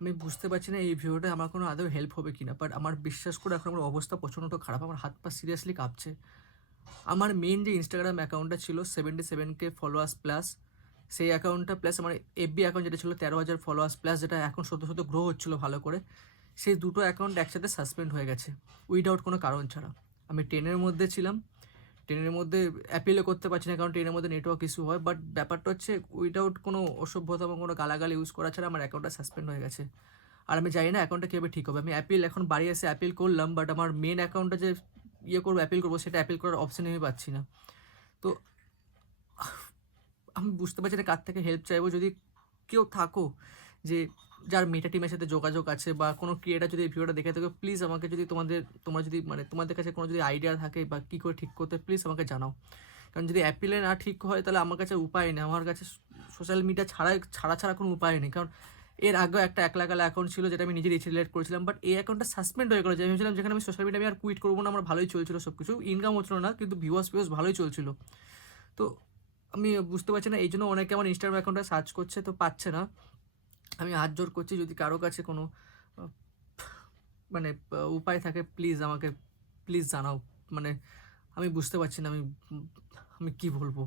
আমি বুঝতে পারছি না এই ভিডিওটা আমার কোনো আদৌ হেল্প হবে কিনা। বাট আমার বিশ্বাস করে এখন আমার অবস্থা প্রচণ্ড খারাপ। আমার হাত পা সিরিয়াসলি কাঁপছে। আমার মেইন যে Instagram অ্যাকাউন্টটা ছিল 77K ফলোয়ার্স প্লাস, সেই অ্যাকাউন্টটা প্লাস আমার FB অ্যাকাউন্ট যেটা ছিল 13,000 ফলোয়ার্স প্লাস, যেটা এখন সদ্য গ্রো হচ্ছিল ভালো করে। সেই দুটো অ্যাকাউন্ট একসাথে সাসপেন্ড হয়ে গেছে উইথআউট কোনো কারণ ছাড়া। আমি ট্রেনের মধ্যে ছিলাম। ট্রেনের মধ্যে অ্যাপিলও করতে পারছি না, কারণ ট্রেনের মধ্যে নেটওয়ার্ক ইস্যু হয়। বাট ব্যাপারটা হচ্ছে উইথআউট কোনো অসভ্যতা এবং কোনো গালাগালি ইউজ করা ছাড়া আমার অ্যাকাউন্টটা সাসপেন্ড হয়ে গেছে। আর আমি জানি না অ্যাকাউন্টটা কীভাবে ঠিক হবে। আমি অ্যাপিল এখন বাড়ি এসে অ্যাপিল করলাম, বাট আমার মেন অ্যাকাউন্টটা যে করবো, অ্যাপিল করবো, সেটা অ্যাপিল করার অপশনই আমি পাচ্ছি না। তো আমি বুঝতে পারছি না কার থেকে হেল্প চাইবো। যদি কেউ থাকো যে যার মেটা টিমের সাথে যোগাযোগ আছে বা কোনো ক্রিয়েটার যদি এই ভিডিওটা দেখে থাকো, প্লিজ আমাকে যদি তোমরা যদি মানে তোমাদের কাছে কোনো যদি আইডিয়া থাকে বা কী করে ঠিক করতে, প্লিজ আমাকে জানাও। কারণ যদি অ্যাপিলে না ঠিক হয় তাহলে আমার কাছে উপায় নেই। আমার কাছে সোশ্যাল মিডিয়া ছাড়া কোনো উপায় নেই। কারণ এর আগেও একটা একলা গালা অ্যাকাউন্ট ছিল যেটা আমি নিজে রিলেট করেছিলাম। বাট এই অ্যাকাউন্টটা সাসপেন্ড হয়ে গেলো। যে ভেবেছিলাম যেখানে আমি সোশ্যাল মিডিয়া আমি আর কুইট করবো না, আমার ভালোই চলছিল সব কিছু। ইনকাম হচ্ছিল না কিন্তু ভিউয়ার্স ভালোই চলছিল। তো আমি বুঝতে পারছি না, এইজন্য অনেকে আমার Instagram অ্যাকাউন্টটা সার্চ করছে, তো পাচ্ছে না। আমি হাত জোড় করছি, যদি কারো কাছে কোনো আ মানে উপায় থাকে প্লিজ আমাকে প্লিজ জানাও। মানে আমি বুঝতে পারছি না আমি কি বলবো?